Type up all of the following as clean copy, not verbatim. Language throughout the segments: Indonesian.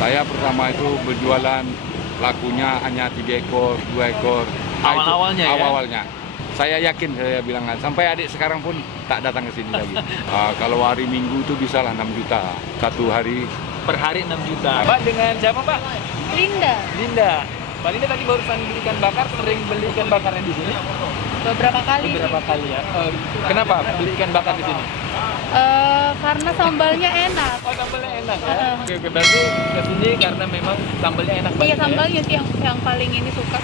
Saya pertama itu berjualan, lakunya hanya 3 ekor, 2 ekor. Awal-awalnya ya? Awal-awalnya. Saya yakin, saya bilang, sampai adik sekarang pun tak datang ke sini lagi. Kalau hari Minggu itu bisa lah 6 juta. Satu hari. Per hari 6 juta. Pak, dengan siapa Pak? Linda. Linda. Pak Linda tadi barusan beli ikan bakar, sering beli ikan bakarnya di sini? Beberapa kali. Beberapa kali ya. Kenapa beli ikan bakar di sini? Karena sambalnya enak. Oh, sambalnya enak ya? Oke, berarti ke sini karena memang sambalnya enak banget. Iya, sambalnya sih yang paling ini suka.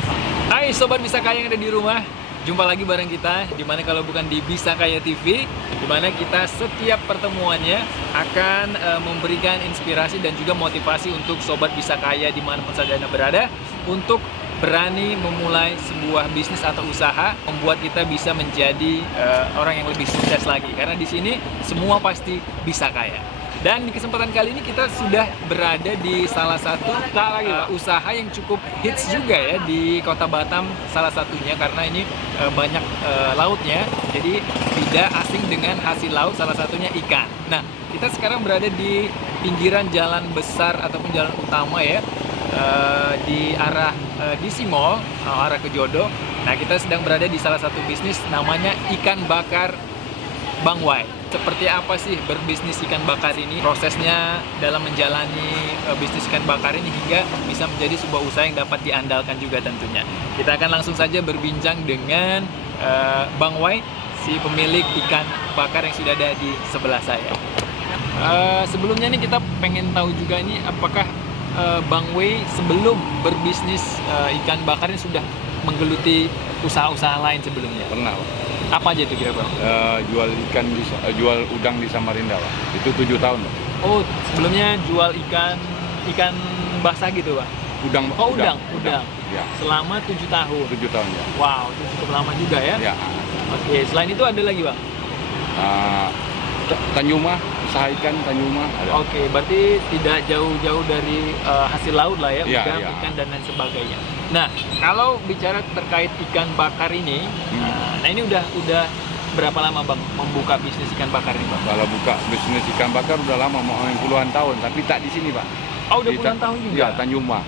Hai Sobat Bisa Kaya yang ada di rumah. Jumpa lagi bareng kita, dimana kalau bukan di Bisa Kaya TV, dimana kita setiap pertemuannya akan memberikan inspirasi dan juga motivasi untuk Sobat Bisa Kaya dimanapun saja Anda berada, untuk berani memulai sebuah bisnis atau usaha, membuat kita bisa menjadi orang yang lebih sukses lagi. Karena di sini semua pasti bisa kaya. Dan di kesempatan kali ini kita sudah berada di salah satu usaha yang cukup hits juga ya di Kota Batam, salah satunya karena ini banyak lautnya, jadi tidak asing dengan hasil laut, salah satunya ikan. Nah, kita sekarang berada di pinggiran jalan besar ataupun jalan utama ya, di arah DC Mall, arah ke Jodoh. Nah, kita sedang berada di salah satu bisnis namanya ikan bakar Bang Wai. Seperti apa sih berbisnis ikan bakar ini? Prosesnya dalam menjalani bisnis ikan bakar ini hingga bisa menjadi sebuah usaha yang dapat diandalkan juga tentunya. Kita akan langsung saja berbincang dengan Bang Wai, si pemilik ikan bakar yang sudah ada di sebelah saya. Sebelumnya nih kita pengen tahu juga nih, apakah Bang Wai sebelum berbisnis ikan bakar ini sudah menggeluti usaha-usaha lain sebelumnya? Pernah, Pak. Apa aja itu kira-kira? Jual udang di Samarinda, Pak. Itu 7 tahun, Pak. Oh, sebelumnya jual ikan basah gitu, Pak? Udang. Oh, udang. Ya. Selama 7 tahun. 7 tahun ya. Wow, itu cukup lama juga ya? Ya. Oke, selain itu ada lagi, Pak? Tanjuma, usaha ikan Tanjuma ada. Oke, berarti tidak jauh-jauh dari hasil laut lah ya, Ya, udang, ya. ikan dan lain sebagainya. Nah, kalau bicara terkait ikan bakar ini, nah ini udah berapa lama Bang membuka bisnis ikan bakar ini, Bang? Kalau buka bisnis ikan bakar udah lama, mau puluhan tahun, tapi tak di sini, Pak. Oh, udah puluhan tahun juga? Iya, Tanjuma.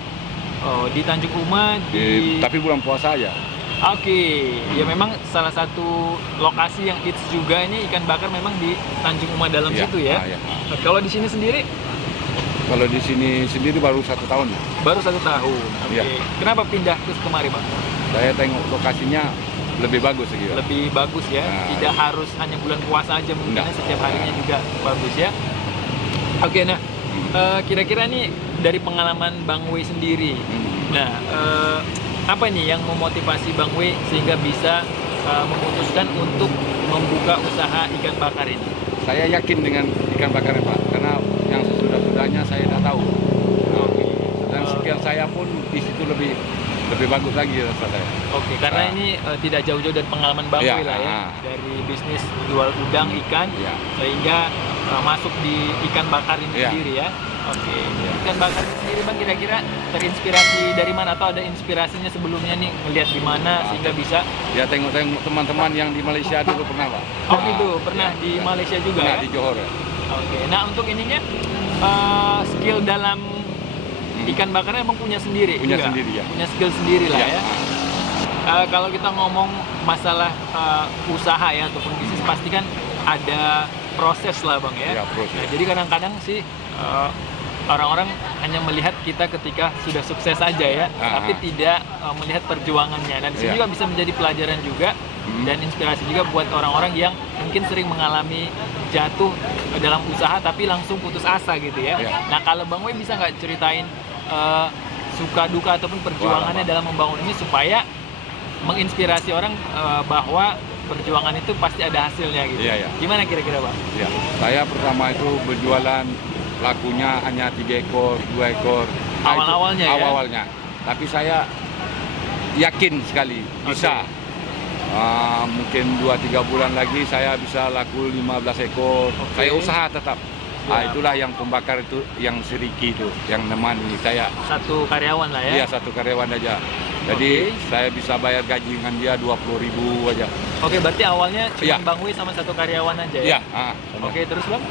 Oh, di Tanjung Uma, Tapi bulan puasa aja. Oke, ya memang salah satu lokasi yang hits juga ini ikan bakar memang di Tanjung Uma dalam Ya, situ ya. ya. Nah, kalau di sini sendiri? Kalau di sini sendiri baru 1 tahun. Baru 1 tahun. Oke. Ya. Kenapa pindah ke kemari, Bang? Saya tengok lokasinya lebih bagus gitu. Lebih bagus ya, Nah, tidak harus hanya bulan puasa aja, mungkin Enggak. setiap harinya juga bagus ya. Oke, nah kira-kira nih dari pengalaman Bang Wei sendiri, nah apa nih yang memotivasi Bang Wei sehingga bisa memutuskan untuk membuka usaha ikan bakar ini? Saya yakin dengan ikan bakar, Pak, karena yang sesudah-sudahnya saya tidak tahu. Dan skill saya pun di situ lebih bagus lagi rasa saya. Oke, karena ini tidak jauh-jauh dari pengalaman Bang Ya, Wei lah ya, dari bisnis jual udang ikan Ya. sehingga masuk di ikan bakar ini Ya. sendiri ya. Oke, ikan bakar ini sendiri Bang kira-kira terinspirasi dari mana atau ada inspirasinya sebelumnya nih, melihat di mana sehingga bisa? Ya, tengok-tengok teman-teman yang di Malaysia dulu pernah, Pak. Oh gitu, pernah di Malaysia juga Pernah ya? di Johor ya. Oke, nah untuk ininya skill dalam ikan bakarnya emang punya sendiri? Punya juga? sendiri, ya. Punya skill sendiri lah ya? Ya. Kalau kita ngomong masalah usaha ya ataupun bisnis, pasti kan ada proses lah Bang ya? Ya, proses. Nah, jadi kadang-kadang sih orang-orang hanya melihat kita ketika sudah sukses saja ya, tapi tidak melihat perjuangannya. Nah, di sini Ya. juga bisa menjadi pelajaran juga dan inspirasi juga buat orang-orang yang mungkin sering mengalami jatuh dalam usaha tapi langsung putus asa gitu ya. Ya. Nah, kalau Bang Wei bisa nggak ceritain suka duka ataupun perjuangannya dalam membangun ini supaya menginspirasi orang bahwa perjuangan itu pasti ada hasilnya gitu. Iya, iya. Gimana kira-kira Bang? Ya, saya pertama itu berjualan, lakunya hanya 3 ekor, 2 ekor. Awal-awalnya ya? Awal-awalnya. Tapi saya yakin sekali bisa. Mungkin 2-3 bulan lagi saya bisa laku 15 ekor. Saya usaha tetap. Itulah yang pembakar itu, yang Siriki itu, yang nemani saya. Satu karyawan lah ya? Iya, satu karyawan aja. Jadi saya bisa bayar gaji dengan dia 20.000 aja. Oke, berarti awalnya cuma Iya. Bang Wei sama satu karyawan aja ya? Iya. Oke, terus Bang?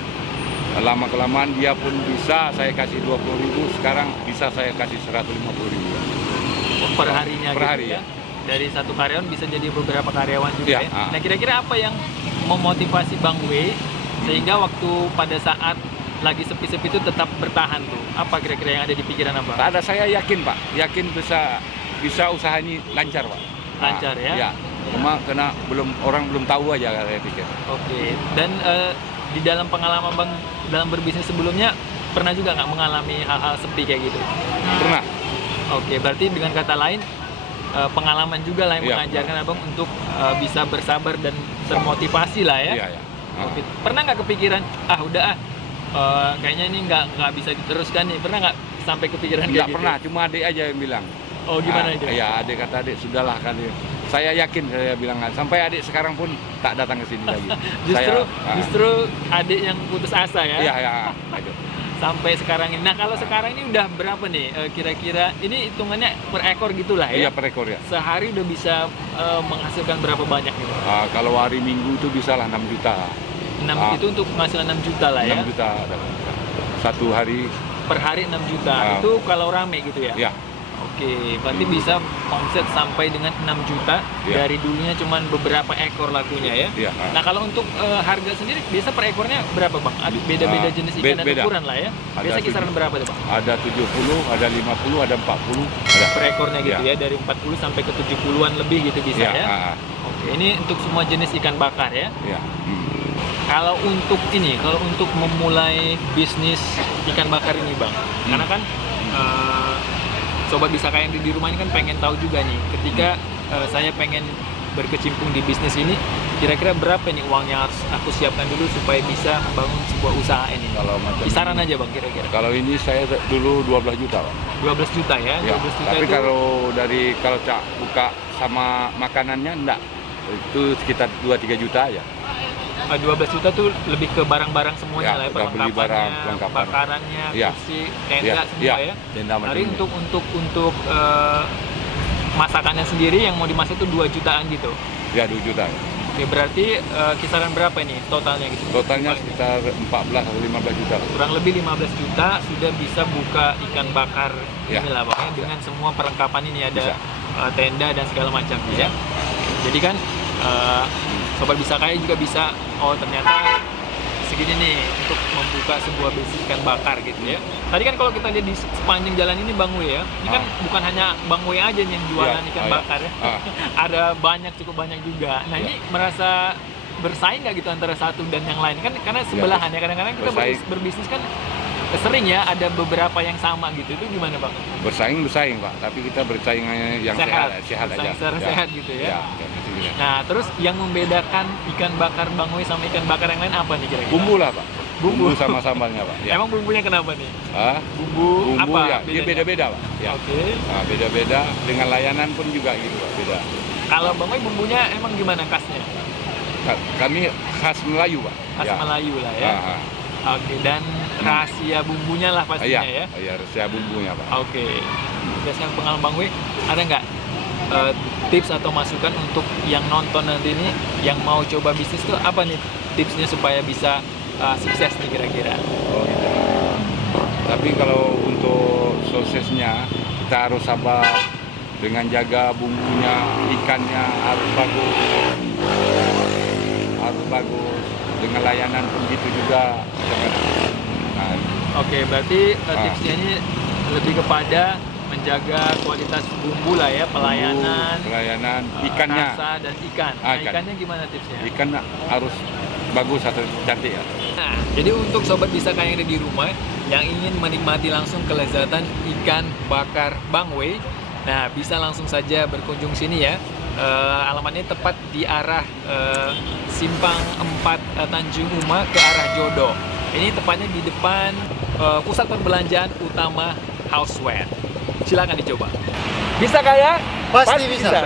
lama-kelamaan dia pun bisa saya kasih 20.000, sekarang bisa saya kasih 150.000. Per harinya Per gitu hari, ya. Dari satu karyawan bisa jadi beberapa karyawan juga Iya, ya. Nah, kira-kira apa yang memotivasi Bang W sehingga waktu pada saat lagi sepi-sepi itu tetap bertahan tuh? Apa kira-kira yang ada di pikiran Abang? Tak ada, saya yakin Pak, yakin bisa usaha ini lancar Pak. Lancar ya? Ya, cuma kena orang belum tahu aja saya pikir. Oke. Dan di dalam pengalaman Bang dalam berbisnis sebelumnya pernah juga nggak mengalami hal-hal sepi kayak gitu? Pernah. Oke, berarti dengan kata lain pengalaman juga lah yang Iya, mengajarkan Abang untuk bisa bersabar dan termotivasi lah ya. Iya, ya. Oke. Pernah nggak kepikiran, kayaknya ini nggak bisa diteruskan nih? Pernah nggak sampai kepikiran kayak Nggak gitu? pernah, cuma adik aja yang bilang. Oh, gimana itu? Ya, adik kata adik, sudahlah kali. Saya yakin, saya bilang, sampai adik sekarang pun tak datang ke sini lagi. Justru adik yang putus asa ya? Iya, ya. Itu. Sampai sekarang ini. Nah, kalau sekarang ini udah berapa nih kira-kira? Ini hitungannya per ekor gitulah ya? Iya, per ekor ya. Sehari udah bisa menghasilkan berapa banyak gitu? Kalau hari Minggu itu bisa lah 6 juta. Itu untuk penghasilan 6 juta lah ya? 6 juta dapat. Satu hari. Per hari 6 juta. Itu kalau rame gitu ya? Ya. Oke, berarti bisa omset sampai dengan 6 juta Iya. dari dulunya cuman beberapa ekor lakunya ya? Iya. Nah, kalau untuk harga sendiri biasa per ekornya berapa Bang? Ada beda-beda jenis ikan dan beda. ukuran lah ya? Biasa Ada kisaran berapa tuh Bang? Ada 70, ada 50, ada 40, ada. Per ekornya gitu Iya. ya, dari 40 sampai ke 70-an lebih gitu bisa Iya, ya? Oke, ini untuk semua jenis ikan bakar ya? Iya. Kalau untuk memulai bisnis ikan bakar ini Bang, karena kan sobat bisa kayak yang di rumah ini kan pengen tahu juga nih, ketika saya pengen berkecimpung di bisnis ini, kira-kira berapa nih uang yang harus aku siapkan dulu supaya bisa membangun sebuah usaha ini? Kalau macam Kisaran aja Bang kira-kira. Kalau ini saya dulu 12 juta, Pak. 12 juta ya? Ya, 12 juta tapi itu kalau Cak buka sama makanannya enggak. Itu sekitar 2-3 juta aja. 12 juta tuh lebih ke barang-barang semuanya Ya, lah ya, udah beli barang, perlengkapan. bakarannya, Ya. kursi, tenda semua ya. Tenda macam Tapi ini. untuk masakannya sendiri yang mau dimasak tuh 2 jutaan gitu. Ya, 2 juta. Oke, berarti kisaran berapa nih totalnya gitu? Totalnya sekitar 14 atau 15 juta. Kurang lebih 15 juta sudah bisa buka ikan bakar Ya. inilah Bang, ya, dengan semua perlengkapan ini ada Bisa. tenda dan segala macam ya. Jadi kan sobat bisa kaya juga bisa, oh ternyata segini nih untuk membuka sebuah bisnis ikan bakar gitu ya. Tadi kan kalau kita lihat di sepanjang jalan ini Bang W ya, ini kan bukan hanya Bang W aja nih yang jualan ikan bakar ya. Ada cukup banyak juga. Nah ini merasa bersaing nggak gitu antara satu dan yang lain kan, karena sebelahan ya, kadang-kadang kita bersaing. berbisnis kan sering ya ada beberapa yang sama gitu, itu gimana Bang? Bersaing Pak, tapi kita bersaing yang sehat aja. Bersaing secara sehat gitu ya. kayak gitu. Nah terus yang membedakan ikan bakar Bang W sama ikan bakar yang lain apa nih kira-kira? Bumbu lah Pak. Bumbu. Sama sambalnya Pak. Ya. Emang bumbunya kenapa nih? Bumbu apa ya, dia bedanya? beda-beda Pak. Ya. Oke. Nah, beda-beda, dengan layanan pun juga gitu Pak, beda. Kalau Bang W bumbunya emang gimana khasnya? Kami khas Melayu Pak. Khas Melayu lah ya. Oke, dan rahasia bumbunya lah pastinya ya. Iya, rahasia bumbunya Pak. Oke. Berdasarkan pengalaman Bang W, ada nggak tips atau masukan untuk yang nonton nanti ini, yang mau coba bisnis tuh apa nih tipsnya supaya bisa sukses nih kira-kira? Oh, gitu. Tapi kalau untuk suksesnya kita harus sabar dengan jaga bumbunya, ikannya harus bagus, dengan layanan pun gitu juga. Nah, Oke, berarti tipsnya ini lebih kepada menjaga kualitas bumbu lah ya, pelayanan, ikannya, rasa dan ikan. Nah, ikan. ikannya gimana tipsnya? ikan harus bagus atau cantik ya. Nah, jadi untuk sobat bisa kayak yang ada di rumah yang ingin menikmati langsung kelezatan ikan bakar Bang W, nah bisa langsung saja berkunjung sini ya. Alamatnya tepat di arah Simpang 4 Tanjung Uma ke arah Jodoh. Ini tepatnya di depan pusat perbelanjaan utama Houseware. Silakan dicoba. Bisa kaya? Pasti bisa.